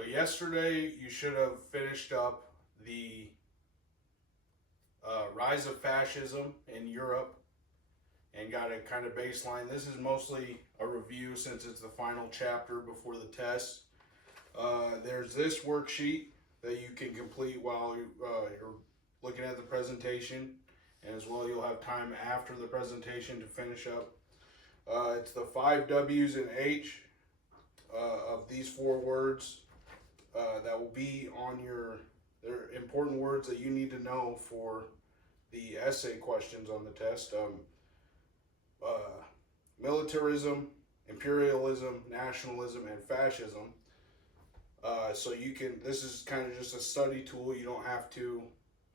So yesterday you should have finished up the rise of fascism in Europe and got a kind of baseline. This is mostly a review since it's the final chapter before the test. There's this worksheet that you can complete while you're looking at the presentation, and as well you'll have time after the presentation to finish up. It's the 5 W's and H of these 4 words that will be on they're important words that you need to know for the essay questions on the test. Militarism, imperialism, nationalism, and fascism. So this is kind of just a study tool. You don't have to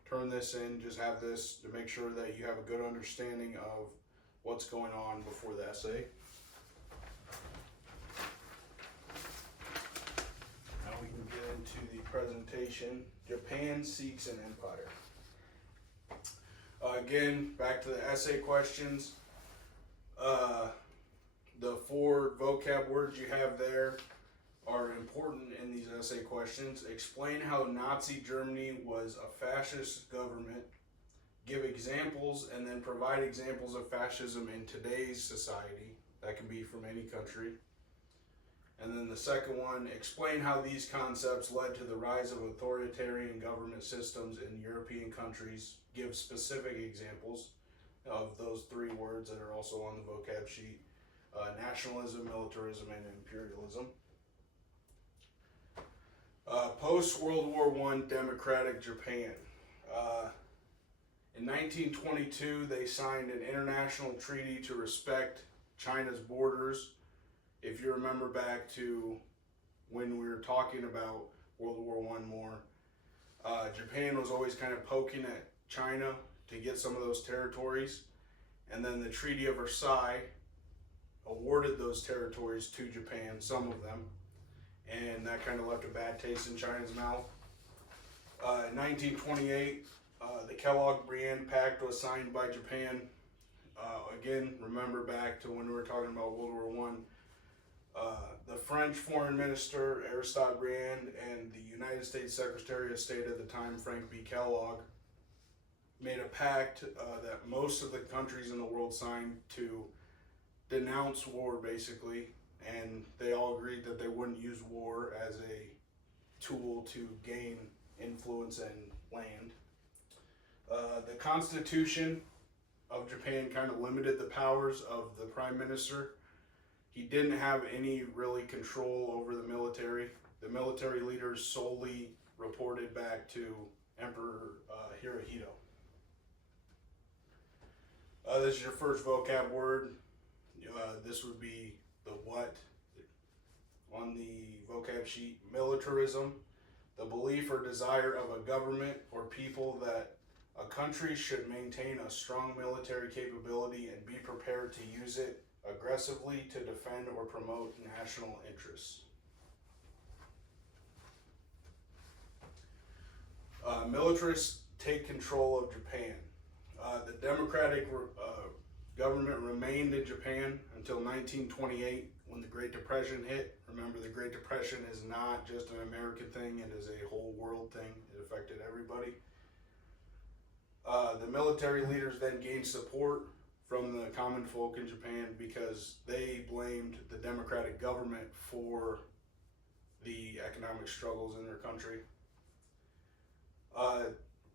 turn this in, just have this to make sure that you have a good understanding of what's going on before the essay. Now we can get into the presentation. Japan seeks an empire. Again, back to the essay questions. The 4 vocab words you have there are important in these essay questions. Explain how Nazi Germany was a fascist government. Give examples and then provide examples of fascism in today's society. That can be from any country. And then the second one, explain how these concepts led to the rise of authoritarian government systems in European countries. Give specific examples of those 3 words that are also on the vocab sheet. Nationalism, militarism, and imperialism. Post-World War I democratic Japan. In 1922, they signed an international treaty to respect China's borders. If you remember back to when we were talking about World War I more, Japan was always kind of poking at China to get some of those territories. And then the Treaty of Versailles awarded those territories to Japan, some of them. And that kind of left a bad taste in China's mouth. In 1928, the Kellogg-Briand Pact was signed by Japan. Again, remember back to when we were talking about World War I. The French Foreign Minister, Aristide Briand, and the United States Secretary of State at the time, Frank B. Kellogg, made a pact that most of the countries in the world signed to denounce war, basically. And they all agreed that they wouldn't use war as a tool to gain influence and land. The Constitution of Japan kind of limited the powers of the Prime Minister. He didn't have any really control over the military. The military leaders solely reported back to Emperor Hirohito. This is your first vocab word. This would be the what on the vocab sheet. Militarism, the belief or desire of a government or people that a country should maintain a strong military capability and be prepared to use it aggressively to defend or promote national interests. Militarists take control of Japan. The democratic government remained in Japan until 1928 when the Great Depression hit. Remember, the Great Depression is not just an American thing, it is a whole world thing. It affected everybody. The military leaders then gained support from the common folk in Japan because they blamed the democratic government for the economic struggles in their country.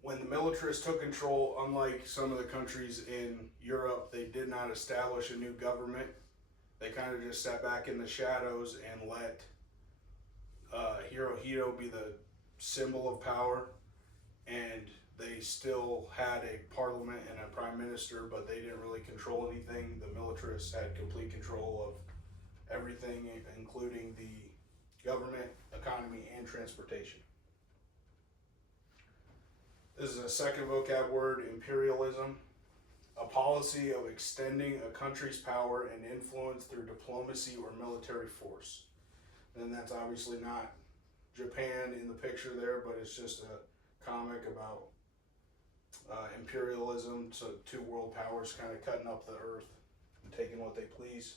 When the militarists took control, unlike some of the countries in Europe, they did not establish a new government. They kind of just sat back in the shadows and let Hirohito be the symbol of power, and they still had a parliament and a prime minister, but they didn't really control anything. The militarists had complete control of everything, including the government, economy, and transportation. This is a second vocab word, imperialism. A policy of extending a country's power and influence through diplomacy or military force. And that's obviously not Japan in the picture there, but it's just a comic about imperialism, so 2 world powers kind of cutting up the earth and taking what they please.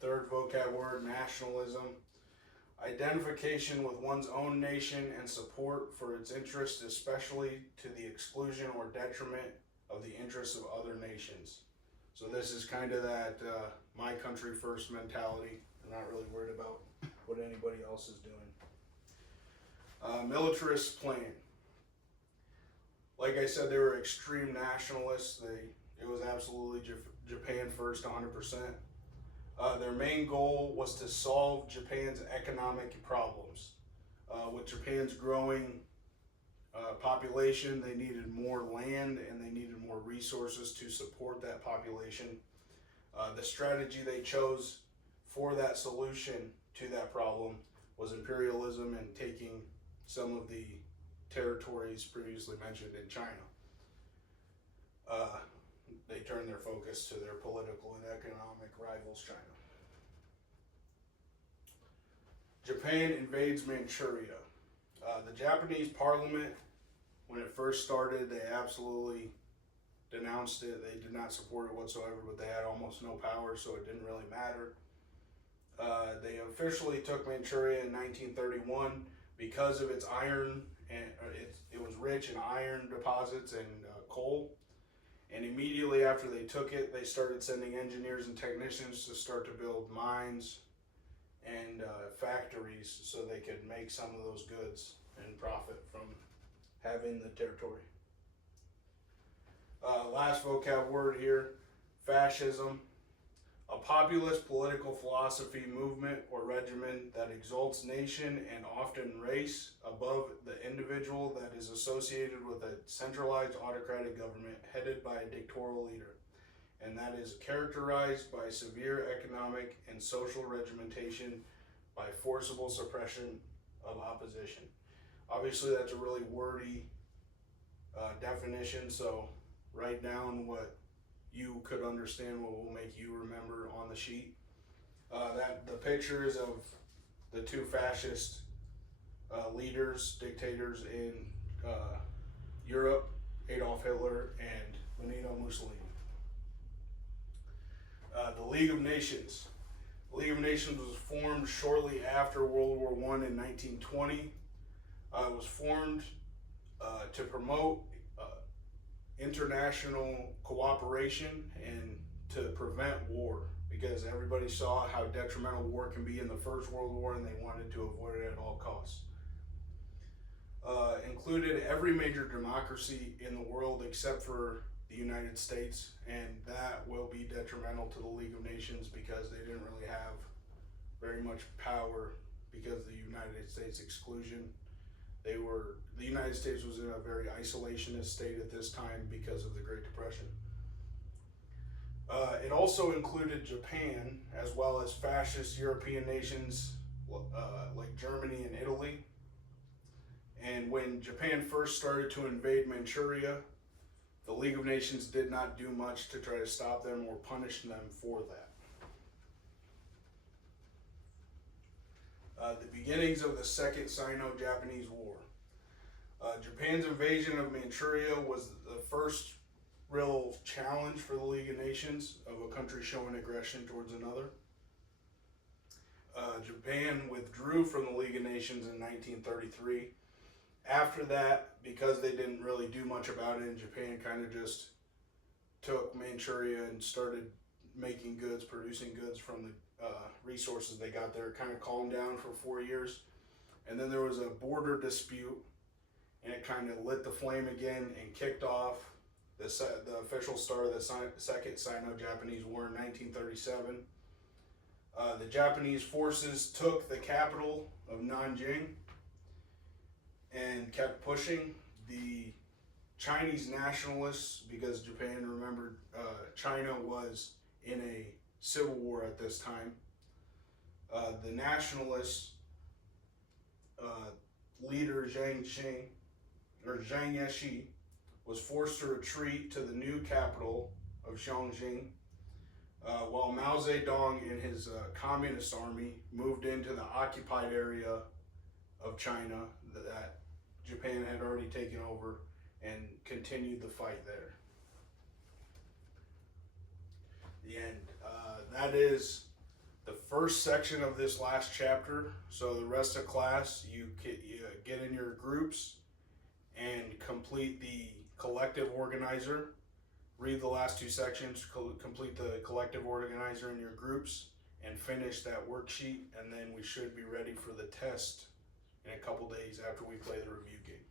Third vocab word, nationalism. identification with one's own nation and support for its interests, especially to the exclusion or detriment of the interests of other nations. So this is kind of that my country first mentality. I'm not really worried about what anybody else is doing. Militarist plan. Like I said, they were extreme nationalists. It was absolutely Japan first, 100%. Their main goal was to solve Japan's economic problems. With Japan's growing population, they needed more land and they needed more resources to support that population. The strategy they chose for that solution to that problem was imperialism and taking some of the territories previously mentioned in China. They turned their focus to their political and economic rivals, China. Japan invades Manchuria. The Japanese parliament, when it first started, they absolutely denounced it. They did not support it whatsoever, but they had almost no power, so it didn't really matter. They officially took Manchuria in 1931 because of its iron, and it was rich in iron deposits and coal. And immediately after they took it, they started sending engineers and technicians to start to build mines and factories so they could make some of those goods and profit from having the territory. Last vocab word here, fascism. A populist political philosophy, movement, or regimen that exalts nation and often race above the individual, that is associated with a centralized autocratic government headed by a dictatorial leader, and that is characterized by severe economic and social regimentation by forcible suppression of opposition. Obviously, that's a really wordy definition, so write down what you could understand, what will make you remember on the sheet. The pictures of the two fascist leaders, dictators in Europe, Adolf Hitler and Benito Mussolini. The League of Nations. The League of Nations was formed shortly after World War I in 1920. It was formed to promote international cooperation and to prevent war, because everybody saw how detrimental war can be in the First World War and they wanted to avoid it at all costs. Included every major democracy in the world except for the United States, and that will be detrimental to the League of Nations because they didn't really have very much power because of the United States exclusion. The United States was in a very isolationist state at this time because of the Great Depression. It also included Japan, as well as fascist European nations like Germany and Italy. And when Japan first started to invade Manchuria, the League of Nations did not do much to try to stop them or punish them for that. The beginnings of the Second Sino-Japanese War. Japan's invasion of Manchuria was the first real challenge for the League of Nations of a country showing aggression towards another. Japan withdrew from the League of Nations in 1933. After that, because they didn't really do much about it, and Japan kind of just took Manchuria and started making goods, producing goods from the resources they got there, it kind of calmed down for 4 years. And then there was a border dispute, and it kind of lit the flame again and kicked off the official start of the Second Sino-Japanese War in 1937. The Japanese forces took the capital of Nanjing and kept pushing. The Chinese nationalists, because Japan, remembered China was in a civil war at this time. The nationalists, leader Jiang Yeshi, was forced to retreat to the new capital of Chongqing, while Mao Zedong and his communist army moved into the occupied area of China that Japan had already taken over and continued the fight there. The end. That is the first section of this last chapter. So the rest of class, you get in your groups and complete the collective organizer. Read the last two sections, complete the collective organizer in your groups, and finish that worksheet, and then we should be ready for the test in a couple days after we play the review game.